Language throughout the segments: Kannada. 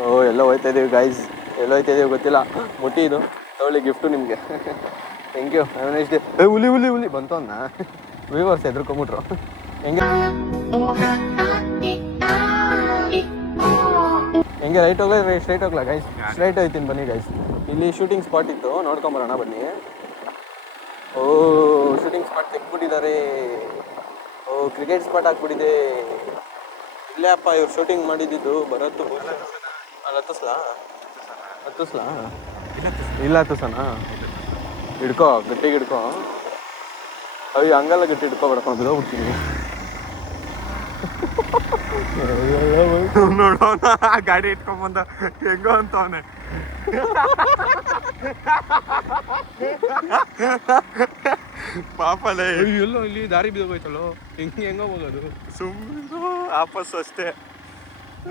ಓ ಎಲ್ಲ ಹೋಯ್ತಾ ಇದೀವಿ ಗೈಸ್, ಎಲ್ಲ ಹೋಯ್ತಾ ಇದೀವಿ ಗೊತ್ತಿಲ್ಲ. ಮುಟ್ಟಿ ಇದು ತಗೊಳ್ಳಿ ಗಿಫ್ಟು ನಿಮಗೆ. Thank you. ನೆಕ್ಸ್ಟ್ ಡೇ ಹುಲಿ ಹುಲಿ ಹುಲಿ ಬಂತು ಅನ್ನ ವ್ಯೂವರ್ಸ್ ಎದ್ರುಕೊಂಬಿಟ್ರು. ಹೆಂಗೆ ರೈಟ್ ಹೋಗ್ಲಾ ಸ್ಟ್ರೈಟ್ ಹೋಗ್ಲಾ ಗೈಸ್? ಸ್ಟ್ರೈಟ್ ಹೋಯ್ತೀನಿ ಬನ್ನಿ ಗೈಸ್. ಇಲ್ಲಿ ಶೂಟಿಂಗ್ ಸ್ಪಾಟ್ ಇತ್ತು, ನೋಡ್ಕೊಂಬರೋಣ ಬನ್ನಿ. ಓ ಶೂಟಿಂಗ್ ಸ್ಪಾಟ್ ತೆಗ್ಬಿಟ್ಟಿದ್ದಾರೆ. ಓ ಕ್ರಿಕೆಟ್ ಸ್ಪಾಟ್ ಹಾಕ್ಬಿಟ್ಟಿದೆ. ಇಲ್ಲೇ ಅಪ್ಪ ಇವ್ರು ಶೂಟಿಂಗ್ ಮಾಡಿದ್ದು. ಬರತ್ತು ಅಲ್ಲಿ ಹತ್ತಿಸ್ಲಾ ಇಲ್ಲ ಹತ್ತಿಸನಾ? ಹಿಡ್ಕೋ ಗಟ್ಟಿಗೆ ಹಿಡ್ಕೋ. ಅಯ್ಯೋ ಹಂಗೆಲ್ಲ ಗಟ್ಟಿ ಹಿಡ್ಕೊಬೇಡಪ್ಪ, ಬಿಡೋಗ್ಬಿಡ್ತೀನಿ. ನೋಡೋಣ ಗಾಡಿ ಇಟ್ಕೊಂಬಂದ ಹೆಂಗೋ ಅಂತವನೆ. ಪಾಪಲೇ ಎಲ್ಲೋ ಇಲ್ಲಿ ದಾರಿ ಬಿದ್ದೋಗೋಯ್ತಲ್ಲೋ, ಹೆಂಗೋ ಹೋಗೋದು? ಸುಮ್ಮನೆ ವಾಪಸ್ ಅಷ್ಟೇ.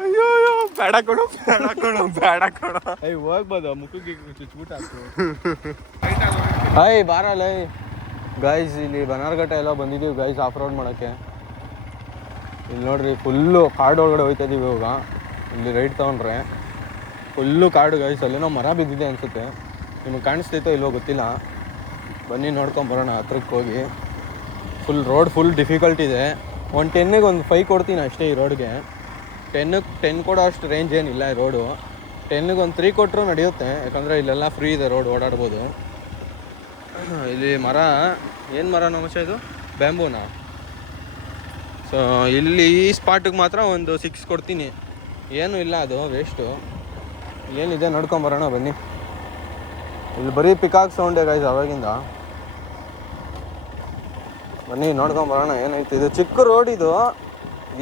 ಅಯ್ಯೋ ಬೇಡ ಕೊಡು ಹೋಗ್ಬೋದು, ಮುಖಕ್ಕೆ ಚುಚ್ಬಿಟ್ಟು ಹಾಕು. ಬಾರಲ್ಲೇ ಗೈಸ್, ಇಲ್ಲಿ ಬನಾರ್ಘಟ್ಟ ಎಲ್ಲ ಬಂದಿದ್ದೀವಿ ಗೈಸ್ ಆಫ್ ರೋಡ್ ಮಾಡೋಕ್ಕೆ. ಇಲ್ಲಿ ನೋಡ್ರಿ ಫುಲ್ಲು ಕಾಡು ಒಳಗಡೆ ಹೋಗ್ತಾ ಇದೀವಿ ಇವಾಗ. ಇಲ್ಲಿ ರೈಟ್ ತೊಗೊಂಡ್ರೆ ಫುಲ್ಲು ಕಾಡು ಗೈಸ್. ಅಲ್ಲೇನೋ ಮರ ಬಿದ್ದಿದೆ ಅನಿಸುತ್ತೆ, ನಿಮಗೆ ಕಾಣಿಸ್ತೈತೋ ಇಲ್ವೋ ಗೊತ್ತಿಲ್ಲ. ಬನ್ನಿ ನೋಡ್ಕೊಂಬರೋಣ ಹತ್ರಕ್ಕೆ ಹೋಗಿ. ರೋಡ್ ಫುಲ್ ಡಿಫಿಕಲ್ಟ್ ಇದೆ. 10ಗೆ ಒಂದು 5 ಕೊಡ್ತೀನಿ ಅಷ್ಟೇ ಈ ರೋಡ್ಗೆ. 10 ಕೊಡೋ ಅಷ್ಟು ರೇಂಜ್ ಏನಿಲ್ಲ ಈ ರೋಡು. 10ಗೆ ಒಂದು 3 ಕೊಟ್ಟರು ನಡೆಯುತ್ತೆ, ಯಾಕಂದರೆ ಇಲ್ಲೆಲ್ಲ ಫ್ರೀ ಇದೆ ರೋಡ್, ಓಡಾಡ್ಬೋದು. ಇಲ್ಲಿ ಮರ ಏನು ಮರ ನಮಶ ಇದು? ಬ್ಯಾಂಬೂನಾ? ಸೊ ಇಲ್ಲಿ ಈ ಸ್ಪಾಟಿಗೆ ಮಾತ್ರ ಒಂದು 6 ಕೊಡ್ತೀನಿ. ಏನೂ ಇಲ್ಲ, ಅದು ವೇಸ್ಟು. ಏನಿದೆ ನೋಡ್ಕೊಂಬರೋಣ ಬನ್ನಿ. ಇಲ್ಲಿ ಬರೀ ಪಿಕಾಕ್ ಸೌಂಡೇ ಗೈಸ್ ಅವಾಗಿಂದ. ಬನ್ನಿ ನೋಡ್ಕೊಂಬರೋಣ ಏನೈತೆ. ಇದು ಚಿಕ್ಕ ರೋಡ್, ಇದು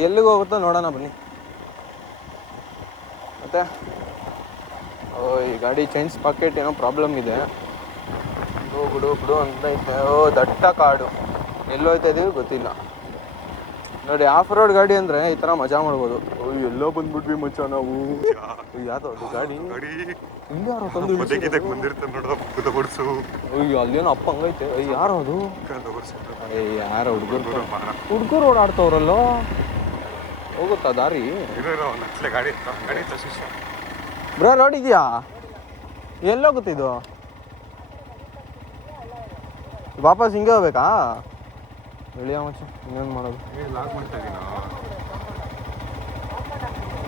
ಎಲ್ಲಿಗೆ ಹೋಗುತ್ತೋ ನೋಡೋಣ ಬನ್ನಿ. ಮತ್ತೆ ಓ ಈ ಗಾಡಿ ಚೈನ್ಸ್ ಪಾಕೆಟ್ ಏನೋ ಪ್ರಾಬ್ಲಮ್ ಇದೆ. ಬಿಡು ಅಂತ ಐತೆ. ಓ ದಟ್ಟ ಕಾಡು, ಎಲ್ಲೋಯ್ತಾ ಇದೀವಿ ಗೊತ್ತಿಲ್ಲ. ನೋಡಿ ಆಫ್ ರೋಡ್ ಗಾಡಿ ಅಂದರೆ ಈ ಥರ ಮಜಾ ಮಾಡ್ಬೋದು. ಎಲ್ಲೋ ಬಂದ್ಬಿಟ್ವಿ ಮಚ್ಚ ನಾವು. ಯಾವ್ದು ಅದು ಗಾಡಿ? ಇಲ್ಲಿ ಯಾರೋ ತಂದು ಅಯ್ಯೋ ಅಲ್ಲೇನೋ ಅಪ್ಪ ಹಂಗೈತೆ. ಯಾರೋ ಅದು? ಯಾರೋ ಹುಡುಗರು ಓಡಾಡ್ತವ್ರಲ್ಲೋ. ಹೋಗುತ್ತಾ ದಾರಿ? ಬ್ರೋ ನೋಡಿದ್ಯಾ? ಎಲ್ಲೋಗುತ್ತಿದ್ದು? ವಾಪಸ್ ಹಿಂಗೆ ಹೋಗ್ಬೇಕಾ? ಎಳಿಯ ಮಚ್ಚ, ಇನ್ನೇನು ಮಾಡೋದು?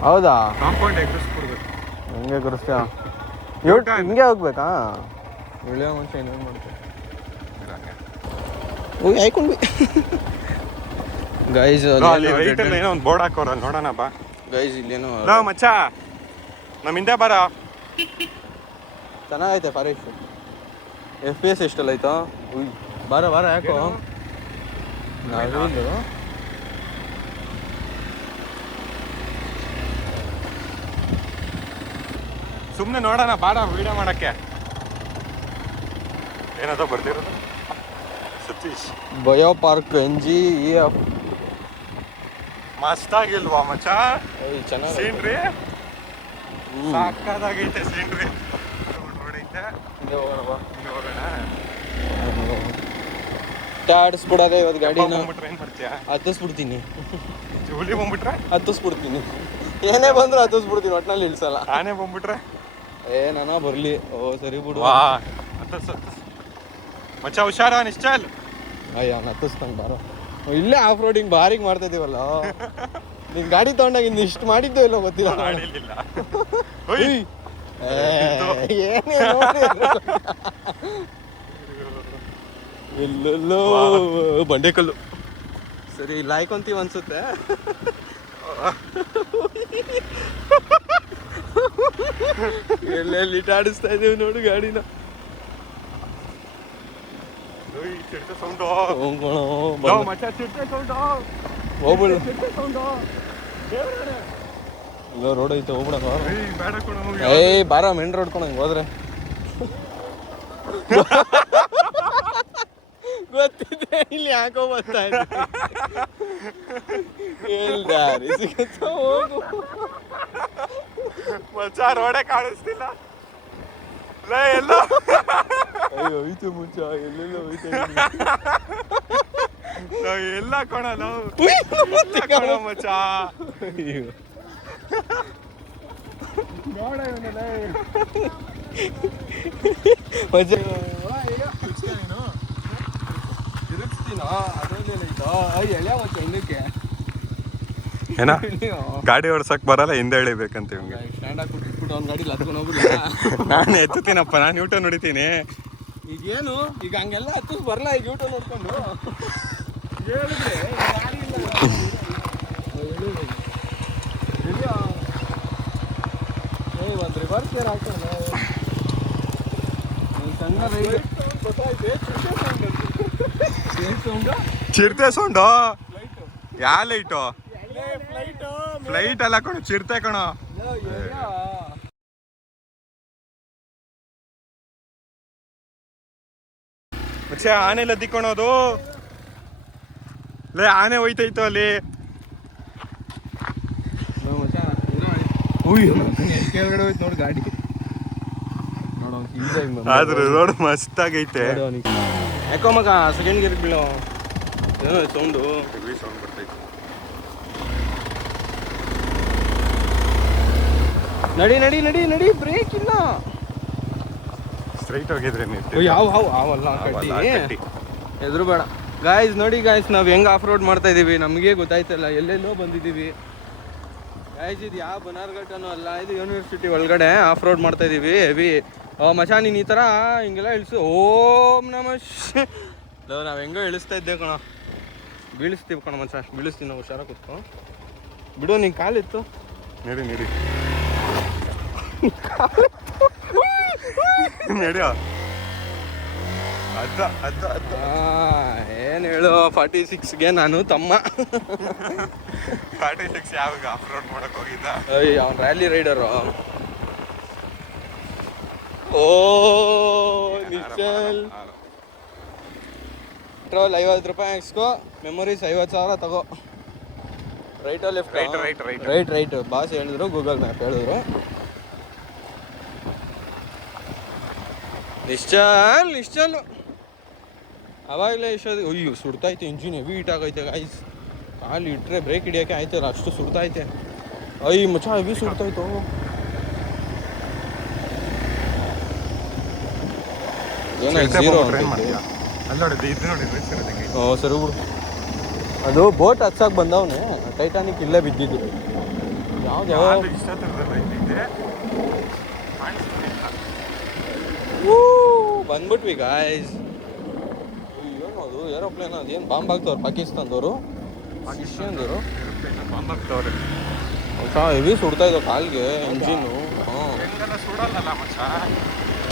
ಹೌದಾ? ಹೆಂಗೆ ಗುರುಸ್ತೀಯ? ಹಿಂಗೆ ಹೋಗ್ಬೇಕಾ? ಎಳಿಯ ಮಚ್ಚ, ಇನ್ನೇನು ಮಾಡ್ತೀವಿ? ಹೋಗಿ ಆಯ್ಕೊಂಡ್ವಿ ಗೈಸ್. ಏನೋ ಒಂದು ಬೋರ್ಡ್ ಹಾಕೋರ, ನೋಡೋಣ ಬಾ ಗೈಸ್. ಇಲ್ಲೇನೋ ಮಚ್ಚ ನಮ್ಮ ಹಿಂದೆ ಬರ. ಚೆನ್ನಾಗೈತೆ ಫಾರೆಸ್ಟ್. FPS ಎಷ್ಟಲ್ಲ ಆಯ್ತಾ? ಬಾರ ಯಾಕೋ ನಾವಿಲ್ಲು ಸುಮ್ಮನೆ ನೋಡೋಣ ಬಾರ ವಿಡಿಯೋ ಮಾಡಕ್ಕೆ. ಏನದ ಬರ್ತಿರೋದು? Satish bio park NGEF. ಮಸ್ತಾಗಿಲ್ವಾ ಮಚ್ಚ? ಚೆನ್ನಾಗಿ ಸೀನ್ರಿ ಸಾಕಾಗೈತೆ. ಸೀನ್ರಿ ನೋಡೈತೆ. ಆಡಿಸ್ಬಿಡೋದೆ ಇವತ್ತು ಗಾಡಿನ. ಏನ್ ಮಾಡ್ತೀಯಾ? ಹತ್ತಿಸ್ಬಿಡ್ತೀನಿ. ಹುಲಿ ಬಂದ್ಬಿಟ್ರೆ ಹತ್ತಿಸ್ಬಿಡ್ತೀನಿ. ಏನೇ ಬಂದ್ರು ಹತ್ತಿಸ್ಬಿಡ್ತೀನಿ, ಒಟ್ನಲ್ಲಿ ಇಳಿಸಲ್ಲ. ಆನೆ ಬಂದ್ಬಿಟ್ರೆ ನಾನೋ ಬರ್ಲಿ. ಓ ಸರಿ ಬಿಡು ಮಚ್ಚ, ಹುಷಾರ ನಿಶ್ಚಲ್. ಅಯ್ಯ ಅವ್ನು ಹತ್ತಿಸ್ತಾನೆ ಬಾರೋ. ಇಲ್ಲೇ ಆಫ್ ರೋಡಿಂಗ್ ಬಾರಿಗೆ ಮಾಡ್ತಾ ಇದೀವಲ್ಲ. ನಿನ್ ಗಾಡಿ ತಗೊಂಡಾಗ ಇನ್ನು ಇಷ್ಟು ಮಾಡಿದ್ದು ಇಲ್ಲೋ ಗೊತ್ತಿಲ್ಲ. ಎಲ್ಲೆಲ್ಲೋ ಬಂಡೆಕಲ್ಲು. ಸರಿ ಇಲ್ಲಿ ಹಾಯ್ಕೊಂತೀವಿ ಅನ್ಸುತ್ತೆ. ಎಲ್ಲೆಲ್ಲಿ ಆಡಿಸ್ತಾ ಇದೀವಿ ನೋಡು ಗಾಡಿನ. ಇಲ್ಲ ರೋಡ್ ಐತೆ, ಹೋಗ್ಬಿಡ. ಬಾರ ಮೇನ್ ರೋಡ್ ಕೊಡಂಗೆ ಹೋದ್ರೆ ಗೊತ್ತಿದೆ. ಇಲ್ಲಿ ಯಾಕೋ ಬರ್ತಾ ಇದೆ. ದಾರಿ ಸಿಗುತ್ತ ಹೋಗು ಮಚ್ಚ, ರೋಡೇ ಕಾಣಿಸ್ತಿಲ್ಲ. ಎಲ್ಲ ಹೋಯ್ತು ಮುಂಚ, ಎಲ್ಲೆಲ್ಲ ಹೋಯ್ತು. ಎಲ್ಲ ಕೊಣ ಮಚ್ಚ. ಏನ ಗಾಡಿ ಓಡ್ಸಕ್ ಬರಲ್ಲ ಹಿಂದೆ ಎಳಿಬೇಕಂತ ಇವ್ನಿಗೆ. ಸ್ಟ್ಯಾಂಡ್ ಹಾಕ್ಬಿಟ್ಟು ಅವ್ನ ಗಾಡಿ ಹತ್ಕೊಂಡು ಹೋಗ್ಬಿಡ. ನಾನು ಎತ್ತುತ್ತೀನಪ್ಪ, ನಾನು ಯೂಟರ್ನ್ ಹೊಡಿತೀನಿ. ಈಗೇನು ಈಗ ಹಂಗೆಲ್ಲ ಹತ್ತು ಬರಲ್ಲ, ಈಗ ಯೂಟರ್ನ್ ನೋಡ್ಕೊಂಡು ಹೇಳಿದ್ರೆ ಗಾಡಿ ಇಲ್ಲ. ಒಂದು ರಿವರ್ಸ್ ಏರ್ ಹಾಕೋಣ. ಸಣ್ಣ ರೈಡ್ ಚಿರತೆ ಸೌಂಡು ಯಾ ಲೈಟು? ಫ್ಲೈಟ್ ಅಲ್ಲ ಕಣೋ, ಚಿರತೆ ಕಣೋ. ಮತ್ತೆ ಆನೆ ಎಲ್ಲ ದಿಕ್ಕೊಳೋದು. ಲೇ ಆನೆ ಹೋಯ್ತಾಯ್ತು ಅಲ್ಲಿ. ಕೆಳಗಡೆ ಹೋಯ್ತು ನೋಡಿ ಗಾಡಿ. ಆದ್ರೆ ರೋಡ್ ಮಸ್ತ್ ಆಗೈತೆ. ಯಾಕೋ ಮಗ ಸೆಕೆಂಡ್ ಗೇರ್ ಬೀಳೋ ಏನೋ ಸೌಂಡು ಸೌಂಡ್ ಬರ್ತೈತೆ. ನಡಿ ನಡಿ ನಡಿ ನಡಿ, ಬ್ರೇಕ್ ಇಲ್ಲ. ಸ್ಟ್ರೈಟ್ ಹೋಗಿದ್ರೆ ಅವಲ್ಲ ಕಟ್ಟಿ ಎದುರು ಬೇಡ. ಗಾಯ್ಸ್ ನೋಡಿ ಗಾಯ್ಸ್, ನಾವು ಹೆಂಗೆ ಆಫ್ ರೋಡ್ ಮಾಡ್ತಾ ಇದೀವಿ ನಮಗೆ ಗೊತ್ತಾಯ್ತಲ್ಲ, ಎಲ್ಲೆಲ್ಲೋ ಬಂದಿದ್ದೀವಿ ಗಾಯ್ಸ್. ಇದು ಯಾವ ಬನಾರ್ಘಟ್ಟನೂ ಅಲ್ಲ, ಇದು ಯೂನಿವರ್ಸಿಟಿ ಒಳಗಡೆ ಆಫ್ ರೋಡ್ ಮಾಡ್ತಾ ಇದೀವಿ. ಹೆವಿ ಮಚಾ, ನೀನು ಈ ಥರ ಹಿಂಗೆಲ್ಲ ಇಳಿಸು. ಓಂ ನಮಃ. ನಾವು ಹೆಂಗೋ ಇಳಿಸ್ತಾ ಇದ್ದೇವೆ ಕಣ, ಬೀಳಿಸ್ತೀವಿ ಕಣ ಮಚಾ, ಬೀಳಿಸ್ತೀವಿ ನಾವು. ಹುಷಾರಾಗಿ ಕೂತ್ಕೊ, ಬಿಡು. ನಿಂಗೆ ಕಾಲಿತ್ತು ನಡಿ ನಡಿ ನಡಿಯೋ. ಅದ ಅದ ಅದ ಏನು ಹೇಳು, 46ಗೆ ನಾನು ತಮ್ಮ. 46 ಯಾವಾಗ ಆಫ್ ರೋಡ್ ಮಾಡಕ್ ಹೋಗಿದ್ದ? ಅವ್ನು ರ್ಯಾಲಿ ರೈಡರು. ಓ ನಿಶ್ಚಲ್ ಪೆಟ್ರೋಲ್ 50 ರೂಪಾಯಿ ಹಾಕ್ಸ್ಕೋ, ಮೆಮೊರೀಸ್ 50,000 ತಗೋ. ರೈಟೋ ಲೆಫ್ಟ್? ರೈಟ್. ಬಾಸ್ ಹೇಳಿದ್ರು, ಗೂಗಲ್ ಮ್ಯಾಪ್ ಹೇಳಿದ್ರು. ನಿಶ್ಚಲ್ ಅವಾಗಲೇ ಇಷ್ಟೊಂದು ಅಯ್ಯೋ ಸುಡ್ತೈತೆ, ಇಂಜಿನ್ ಹೆವಿ ಹೀಟ್ ಆಗೈತೆ ಗಾಯ್ಸ್. ಕಾಲು ಇಟ್ಟರೆ ಬ್ರೇಕ್ ಹಿಡಿಯೋಕೆ ಆಯ್ತಲ್ಲ, ಅಷ್ಟು ಸುಡ್ತೈತೆ. ಅಯ್ಯ ಮಚ್ಚ, ಹೆವಿ ಸುಡ್ತಾಯ್ತು. ಏನೋ ಜೀರೋ ಸರಿ ಬಿಡು. ಅದು ಬೋಟ್ ಹತ್ಸಕ್ಕೆ ಬಂದವನೇ, ಟೈಟಾನಿಕ್ ಇಲ್ಲೇ ಬಿದ್ದಿದ್ದು. ಯಾವ್ದು ಬಂದ್ಬಿಟ್ವಿ ಗಾಯ್ಸ್. ಏನು ಅದು ಏರೋಪ್ಲೇನ್? ಅದೇನು ಬಾಂಬ್ ಹಾಕ್ತವ್ರು ಪಾಕಿಸ್ತಾನದವರು, ಪಾಕಿಸ್ತಾನದವರು ಬಾಂಬ್ ಹಾಕ್ತವ್ರೆ. ಹೆವಿ ಸುಡ್ತಾ ಇದ್ದವು ಕಾಲ್ಗೆ ಇಂಜಿನ್ನು.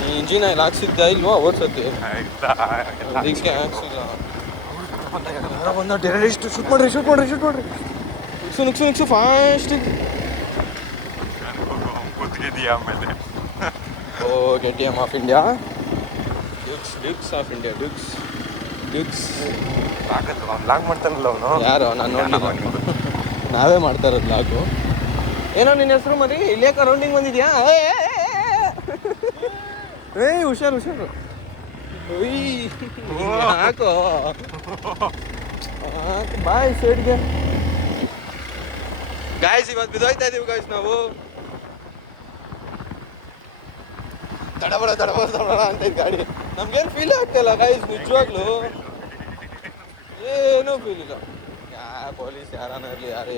ಈ ಇಂಜಿನ್ ಇಲ್ಲಿ ಹಾಕ್ಸಿದ್ದ ಇಲ್ವೋ ಓಡ್ಸತ್ತೆ, ಅದಕ್ಕೆ ಹಾಕ್ಸಿಲ್ಲ. ಬಂದ ಟೆರರಿಸ್ಟ್, ಶೂಟ್ ಮಾಡ್ರಿ ನುಕ್ಸು ಫಾಸ್ಟ್. ಆಮೇಲೆ ಓ KTM of India, dukes of India, dukes log ಮಾಡ್ತಾನಲ್ಲ ಅವನು. ಯಾರು? ನಾನು ನೋಡಲಿಲ್ಲ, ನಾವೇ ಮಾಡ್ತಾ ಇರೋದು ಲಾಗು. ಏನೋ ನಿನ್ನ ಹೆಸರು ಮರಿ? ಇಲ್ಲೇ ರೌಂಡಿಂಗ್ ಬಂದಿದ್ಯಾ? ಏಯ್ ಹುಷಾರು. ಹಾಕೋ ಬಾಯ್ ಸೈಡ್ಗೆ. ಗಾಯ್ಸ್ ಇವತ್ತು ಬಿದ್ದೋಯ್ತಾ ಇದೀವಿ ಗಾಯ್ಸ್ ನಾವು. ತಡಬಡ ಅಂತ ಗಾಡಿ ನಮ್ಗೇನು ಫೀಲ್ ಆಗ್ತಾಯಿಲ್ಲ ಗಾಯ್ಸ್, ನಿಜವಾಗ್ಲೂ ಏನೂ ಫೀಲ್ ಇಲ್ಲ. ಪೊಲೀಸ್ ಯಾರನ್ನ ಇರಲಿ, ಯಾರೇ